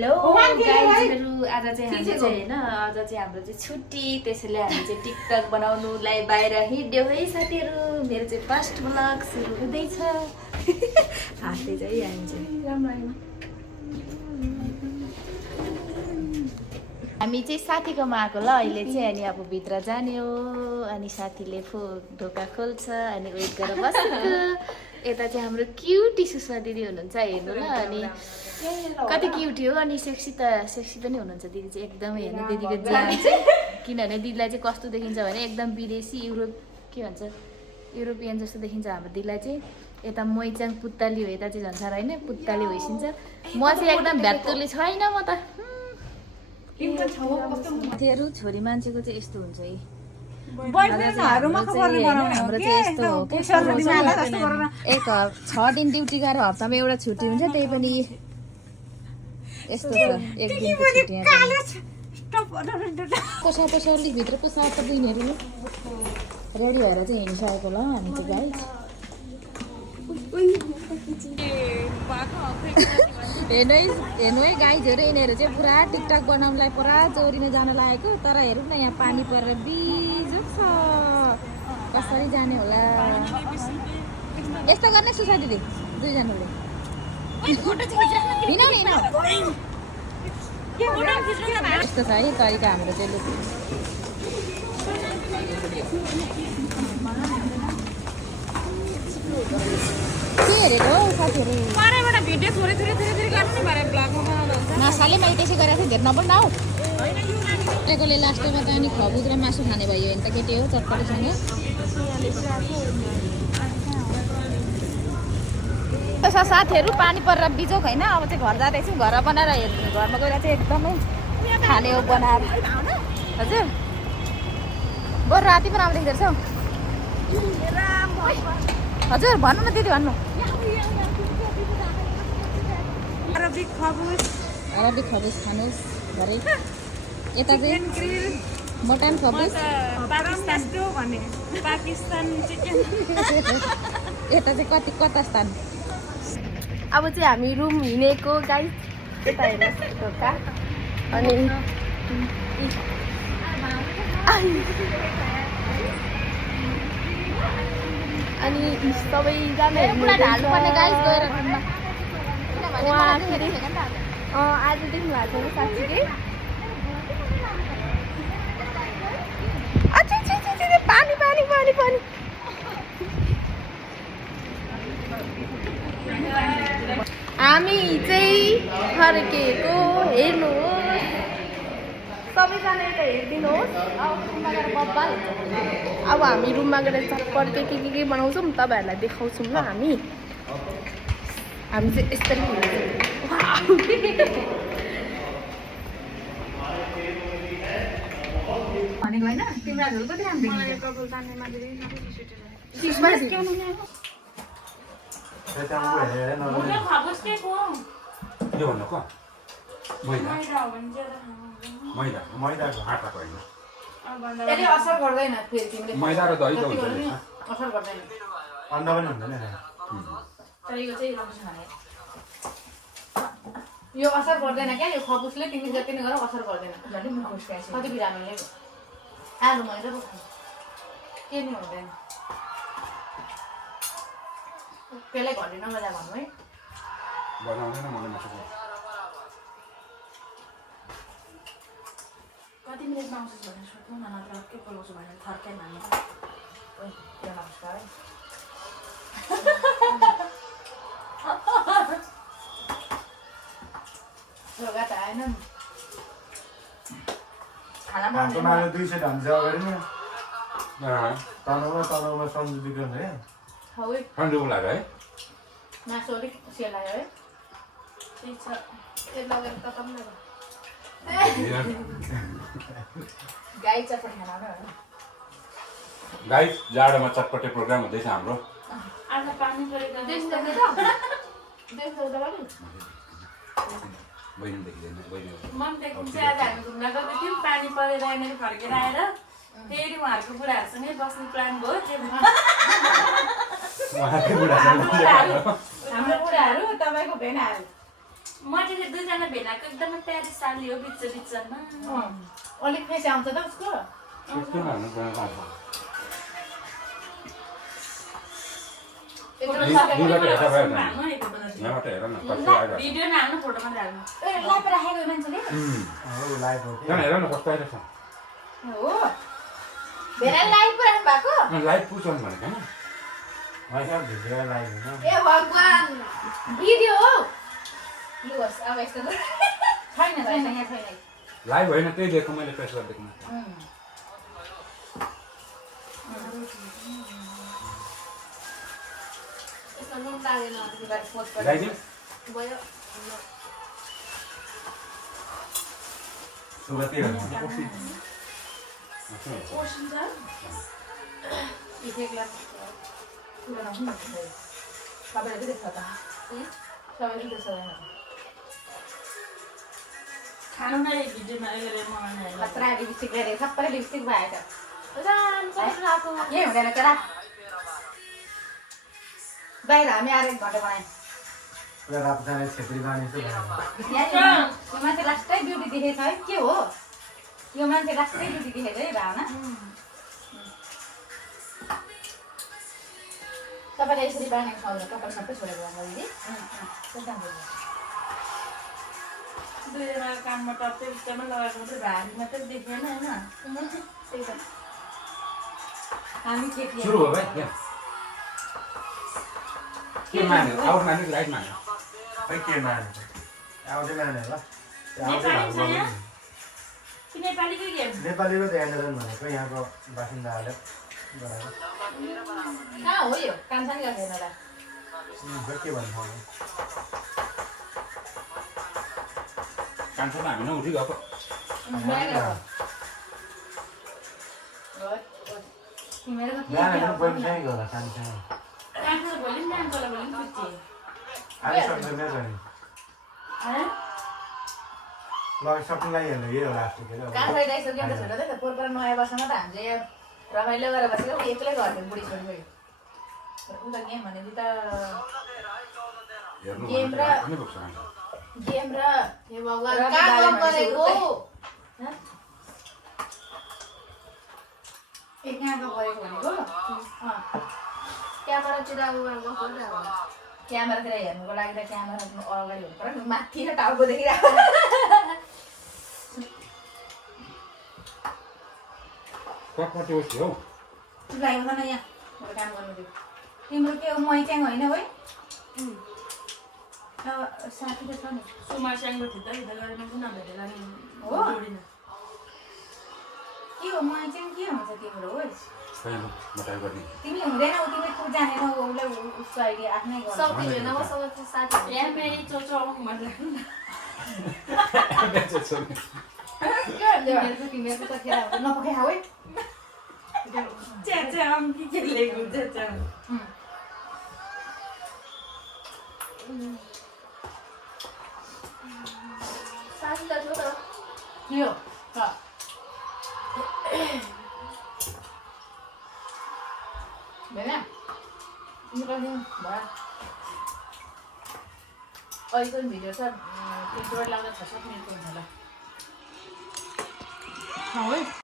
Hello गाइजहरु आज चाहिँ हामी चाहिँ हैन आज चाहिँ हाम्रो चाहिँ छुट्टी त्यसैले हामी चाहिँ टिकटक बनाउनुलाई बाहिर हिड्यो है साथीहरु मेरो चाहिँ फर्स्ट ब्लग सुरु हुँदैछ हाँस्दै चाहिँ हामी चाहिँ हामी चाहिँ साथीकोमा आएको ल अहिले चाहिँ अनि अब भित्र जाने हो अनि साथीले ढोका खोल्छ अनि वेट गरेर बसेको यता चाहिँ हाम्रो क्युटी सुषमा दिदी हुनुहुन्छ हेर्नु ल अनि कति क्युटी हो अनि सेक्सी पनि हुनुहुन्छ दिदी चाहिँ एकदमै हेर्नु दिदीको ज्यान चाहिँ किनभने दिदीलाई चाहिँ कस्तो देखिन्छ भने एकदम विदेशी युरोपियन जस्तो देखिन्छ हाम्रो दिदीलाई चाहिँ यता मैचाङ पुत्ताली हो यता चाहिँ झन् साह्रो होइन पुत्ताली भइसिन्छ म चाहिँ एकदम भ्यात्तुली छैन म त साथीहरु छोरी मान्छेको चाहिँ यस्तो हुन्छ है एक 6 दिन ड्युटी गरेर हप्तामा एउटा छुट्टी हुन्छ त्यही पनि यस्तो छ एक दिनको छुट्टी पोसा अलिक भित्रको सात दिनहरू रेडी भएर चाहिँ हिँडिसकेको ल हामी चाहिँ गाइस हेर्नु है गाइजहरू यिनीहरू चाहिँ पुरा टिकटक बनाउनलाई पुरा चोरिन जान लागेको तर हेरौँ न यहाँ पानी परेर बिजोक छ कसरी जाने होला यस्तो गर्ने सुषमा दिदी दुईजनाले यस्तो छ है तरिका हाम्रो चाहिँ लुक के हेरेको हौ साथीहरू मासाले मैले त्यसै गरेको थिएँ धेरै नपर्नु हौ एकले लास्टमा त अनि खबुज र मासु खाने भयो भने त केटी हो चटपटीसँग त्यसो साथीहरू पानी परेर बिजोक होइन अब चाहिँ घर जाँदैछौँ घर बनाएर हेर्नु घरमा गएर चाहिँ एकदमै खाने हो बनाएर हजुर बरु राति पनि आउँदै रहेछ हजुर भन्नु न दिदी भन्नु अरबिक खबुज खानुहोस् घरै यता चाहिँ मटन खबुज यता चाहिँ कता स्थान अब चाहिँ हामी रुम हिँडेको गाई यता हेर्नुहोस् ढोका अनि सबैजना हाल्नुपर्ने गाइस गएर आज देख्नु भएको छैन साथीले पानी पानी पानी पानी हामी चाहिँ फर्केको हेर्नुहोस् सबैजना यता हेरिदिनुहोस् अब हामी रुममा गएर चटपट के बनाउँछौँ तपाईँहरूलाई देखाउँछौँ ल हामी चाहिँ यसरी भनेको होइन तिम्रो कति राम्रो मैदाको आटाको होइन यसले असर गर्दैन फेरि तिमीले मैदा र दही त हुन्छ असर गर्दैन अन्डा पनि हुँदैन तर यो चाहिँ राम्रो छ भने यो असर गर्दैन क्या यो खबुसले तिमी जति नै गर असर गर्दैन कति बिरामीले आलु मैदा पो खान्छ के नि हुँदैन त्यसलाई घन्टी नगर्दा भन्नु है बनाउँदैन मलाई मासु कति मिनटमा आउँछस् भनेर सोध्नु न नत्र के बोलाउँछु भनेर थर्कै मान्नु नमस्कार है रोगा त आएन नि खाना बनाउनु 200 ढान्छ अगाडि नि तलमा सम्झुती गर्नु है ठन्डो लाग्यो है मासु अलिक सेलायो है ठिक छ त्यो लगेर त पनि गाई चटपटी खाना हो गाइस जाडोमा चटपटे प्रोग्राम हुँदैछ हाम्रो आज पानी परेको देश देख्दै छ देश देख्दै पनि बहिनी देखिदैन बहिनी मन देख्नु चाहिँ आज हामी घुम्न गएको थियौँ पानी परेर यहाँनिर फर्केर आएर फेरि उहाँहरूको बुढाहरूसँगै बस्ने प्लान भयो हाम्रो बुढाहरू तपाईँको भेनाहरू मैले दुईजना भेनाको एकदमै प्यारी साली हो बिचमा अलिक फेस आउँछ त उसको त्यस्तो नहुनु पर्ने काम हो। एकदम दिदीलाई हेर्दा भयो त। हाल्नु नि फोटो जति। यहाँबाट हेर न कस्तो आइरहेको छ। भिडियो नहाल्नु फोटो मात्रै हाल्नु लाइभ राखेको मान्छेले लाइभ हो त्यहाँ हेर न कस्तो आइरहेको छ। हो भेरा लाइभ पो राख्नु भएको लाइभ पुछौँ भनेको होइन होइन भिडियो लाइभ होइन ए भगवान भिडियो हो लु होस् अब यस्तो छैन छैन यहाँ छैन लाइभ होइन त्यही दिएको मैले प्रेस गरिदिएको यसमा नुन लागेन अनि पोस्ट ल्याइदिउँ भयो सुरती हो एक लाख पुरानो हुनु सबैले के देख्छ त सबैले देख्छ खानु नै भिडियोमा गरेर मगाउनु खतरा लिपस्टिक गरेर सबै लिपस्टिक भएछ राम्रो लगाएको यही हुँदैन केटा बाहिर हामी आएर 1 घन्टा बनायौँ पुरा रातजाने छेत्री बानी जस्तो भयो यो मान्छे लास्टै ब्युटी देखेछ है के हो यो मान्छे लास्टै ब्युटी देखेछ है भावना तपाईँले यसरी बानेको खाउँदा कपाल सबै छोडेको भयो दिदी दुईजना कानमा टप्पै उस्तैमा लगाएको मात्रै भारी मात्रै देखेन होइन त्यही त हामी केटी सुरु हो भाइ यहाँ के माने आउट माने लाइट माने खै के माने आउँदै माने ल नेपाली छ यहाँ कि नेपालीकै गेम नेपाली र ध्यान भनेको यहाँको बासिन्दाहरूले गराएको कहाँ हो यो कान्छानी गएको हेर्न के भन्नु कान्छामा हामी नउठी गएको बिहान बहिनीसँगै गयो होला सानोसँग कान्छो भोलि पनि जान्छ होला भोलि पनि छुट्टी अहिले सक्दैन छ नि है ल सक्नुलाई हेर्नु यही होला जस्तो के कान्छा ल्याइसक्यो नि त छोरा त पोहोर नयाँ वर्षमा त हामी चाहिँ यहाँ रमाइलो गरेर बसेको एक्लै घरको बुढी छोरी गयो उता गेम भनेपछि त हेर्नु गेम र भन्ने बोक्छ मान्छे गेम र हे भगवान काम गरेको एक यहाँको गरेको भनेको क्यामेरातिर अब गर्नु पर्यो अब क्यामेरातिर हेर्नुको लागि त क्यामेरा अगाडि हुनु पर्यो माथि र टाउको देखिरहेको कति बस्यो हौ तिमीलाई आउँदैन यहाँ मेरो काम गर्नु दियो तिम्रो के हो मैच्याङ होइन है साथी त छ नि सुमा स्याङ्गो थियो त हिँड्दा गरेर पनि नभेटेर नि हो? के हो मैच्याङ के हुन्छ तिम्रो हो छैन मटाइ गर्ने तिमी हुँदैनौ तिमी खुद जानेनौ उसलाई उसको अहिले आफ्नै गर्नु सक्दिन होइन मसँग चाहिँ साथी यहाँ मेरी चोचो भनेर तिमीहरूको त खेला हुन्छ नपखाइ खाऊ है च्याच्या अम्की के लेख्नु च्याच्या साथी त थियो त के हो भएन निकाल्नु भयो अहिलेको भिडियो छ 3 लाग्दा 6-7 मिनटको हुन्छ होला है